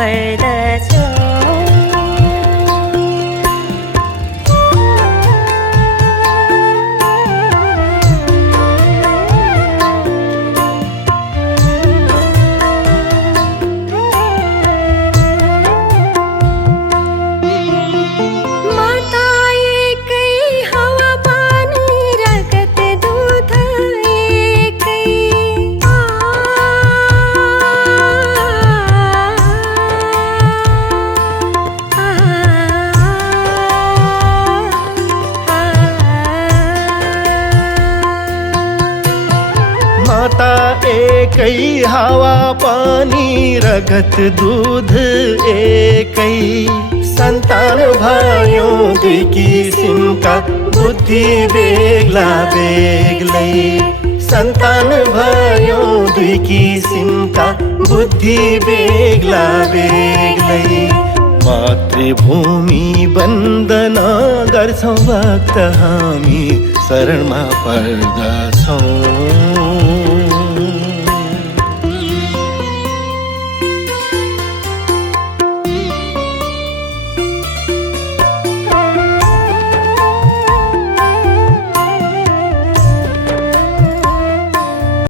पर्दछौ। माता एकै हावा पानी रगत दूध एकै, सन्तान भयो दुई किसिमका बुद्धि बेग्ला बेग्लै। सन्तान भयो दुई किसिमका बुद्धि बेग्ला बेग्लै। मातृभूमि वन्दना गर्छौँ भक्त हामी शरणमा पर्दछौँ।